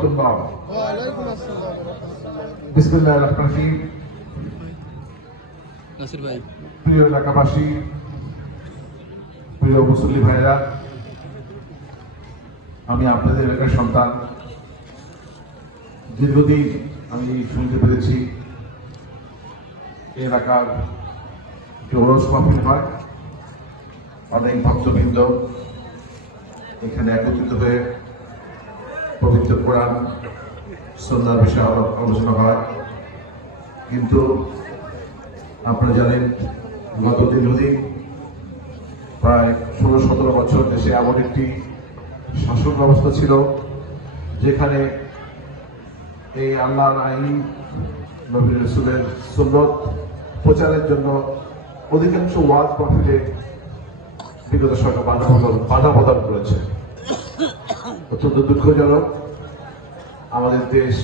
রহমতুল্লাহ। বিসমিল্লাহির রহমানির রহিম। নাসির ভাই, প্রিয় এলাকাবাসী, প্রিয় মুসল্লি ভাইরা, আমি আপনাদের এলাকার সন্তান। দীর্ঘদিন আমি শুনতে পেরেছি এলাকার যে ওরস মাহফিল হয়, অনেক ভক্তবৃন্দ এখানে একত্রিত হয়ে পবিত্র কোরআন সুন্নাহর বিষয়ে আলোচনা হয়। কিন্তু আপনারা জানেন, গত দীর্ঘদিন প্রায় 16-17 বছর দেশে এমন একটি শাসন ব্যবস্থা ছিল যেখানে এই আল্লাহর আইন, নবী রাসূলের সুন্নাত প্রচারের জন্য অধিকাংশ ওয়াজ মাহফিলে বিগত সরকার বাধা প্রদান করেছে। অত্যন্ত দুঃখজনক। আমাদের দেশ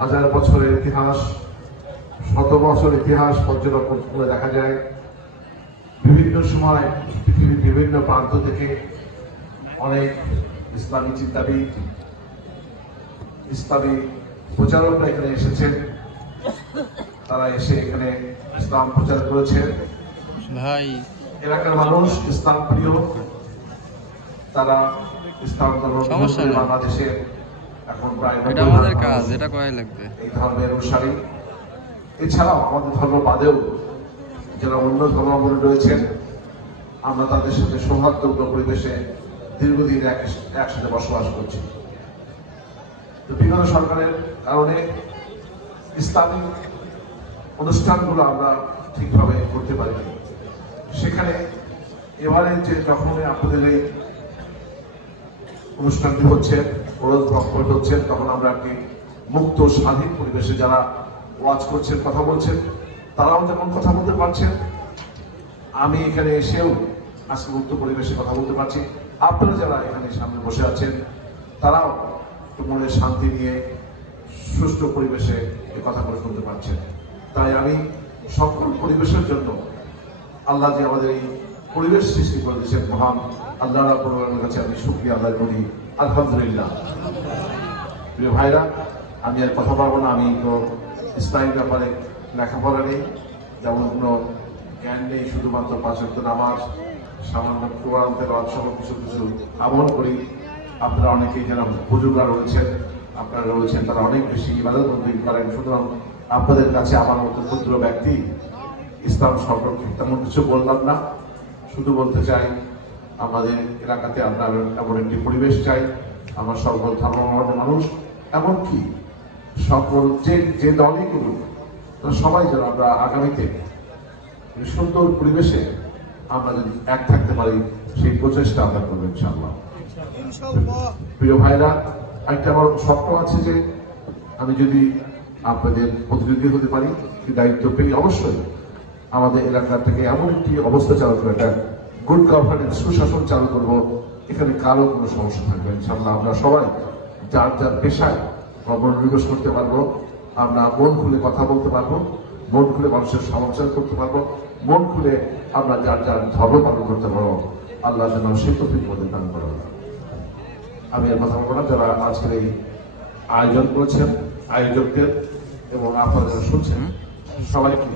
হাজার বছরের ইতিহাস, শত বছর ইতিহাস পর্যবেক্ষণ করে দেখা যায় বিভিন্ন সময় পৃথিবীর বিভিন্ন প্রান্ত থেকে অনেক ইসলামী চিন্তাবিদ, ইসলামী প্রচারকরা এখানে এসেছেন। তারা এসে এখানে ইসলাম প্রচার করেছেন। ভাই এলাকার মানুষ ইসলাম প্রিয়, তারা ইসলাম ধর্ম বাংলাদেশের এখন প্রায় এটা আমাদের কাজ, এটা করাই লাগবে। এই ধর্মের অনুসারী। এছাড়াও আমাদের ধর্ম বাদেও যারা অন্য ধর্মাবলম্বী রয়েছেন, আমরা তাদের সাথে সৌহার্দ্যপূর্ণ পরিবেশে দীর্ঘদিন একসাথে বসবাস করছি। তো বিগত সরকারের কারণে ইসলামিক অনুষ্ঠানগুলো আমরা ঠিকভাবে করতে পারি। সেখানে এবারে যে যখন আপনাদের এই অনুষ্ঠানটি হচ্ছে, হচ্ছে, তখন আমরা একটি মুক্ত স্বাধীন পরিবেশে যারা ওয়াজ করছেন, কথা বলছেন, তারাও যেমন কথা বলতে পারছেন, আমি এখানে এসেও আজকে মুক্ত পরিবেশে কথা বলতে পারছি। আপনারা যারা এখানে সামনে বসে আছেন, তারাও মনের শান্তি নিয়ে সুষ্ঠু পরিবেশে এই কথাগুলো শুনতে পারছেন। তাই আমি সকল পরিবেশের জন্য আল্লাহ যে আমাদের এই পরিবেশ সৃষ্টি করে দিয়েছেন, মহান আল্লাহ রাব্বুল আলামিনের কাছে আমি শুকরিয়া আদায় করি। আলহামদুলিল্লাহ। প্রিয় ভাইরা, আমি আর কথা বলবো না। আমি তো ইসলামিক ব্যাপারে লেখাপড়া নেই, যেমন কোনো জ্ঞান নেই, শুধুমাত্র 5 ওয়াক্ত নামাজ, সামান্য কোরআন তেলাওয়াত সহ কিছু কিছু আমল করি। আপনারা অনেকেই যারা বুজুর্গরা রয়েছেন, আপনারা রয়েছেন, তারা অনেক বেশি ইবাদত বন্দী করেন। সুতরাং আপনাদের কাছে আমার মতো ক্ষুদ্র ব্যক্তি ইসলাম সম্পর্কে তেমন কিছু বললাম না। শুধু বলতে চাই, আমাদের এলাকাতে আপনার এমন একটি পরিবেশ চাই, আমার সকল ধর্মের মানুষ, এমনকি সকল যে দলই করুক, সবাই যেন আমরা আগামীতে সুন্দর পরিবেশে আমরা যদি এক থাকতে পারি, সেই প্রচেষ্টা আমরা করবো ইনশাআল্লাহ। প্রিয় ভাইরা, একটা আমার স্বপ্ন আছে যে আমি যদি আপনাদের প্রতিনিধি হতে পারি, দায়িত্ব পেয়ে অবশ্যই আমাদের এলাকা থেকে এমন একটি অবস্থা চালু করে, একটা গুড গভর্নেন্স, সুশাসন চালু করবো, এখানে কারো কোনো সমস্যা থাকবে ইনশাআল্লাহ। আমরা সবাই যার যার পেশায় মনোনিবেশ করতে পারবো, আমরা মন খুলে কথা বলতে পারবো, মন খুলে মানুষের সমালোচনা করতে পারবো, মন খুলে আমরা যার যার ধর্ম পালন করতে পারবো। আল্লাহ যেন সেই তৌফিক আমাদের দান করেন। আমি আর কথা বলবো না। যারা আজকের এই আয়োজন করেছেন, আয়োজকদের এবং আপনারা যারা শুনছেন, সবাইকে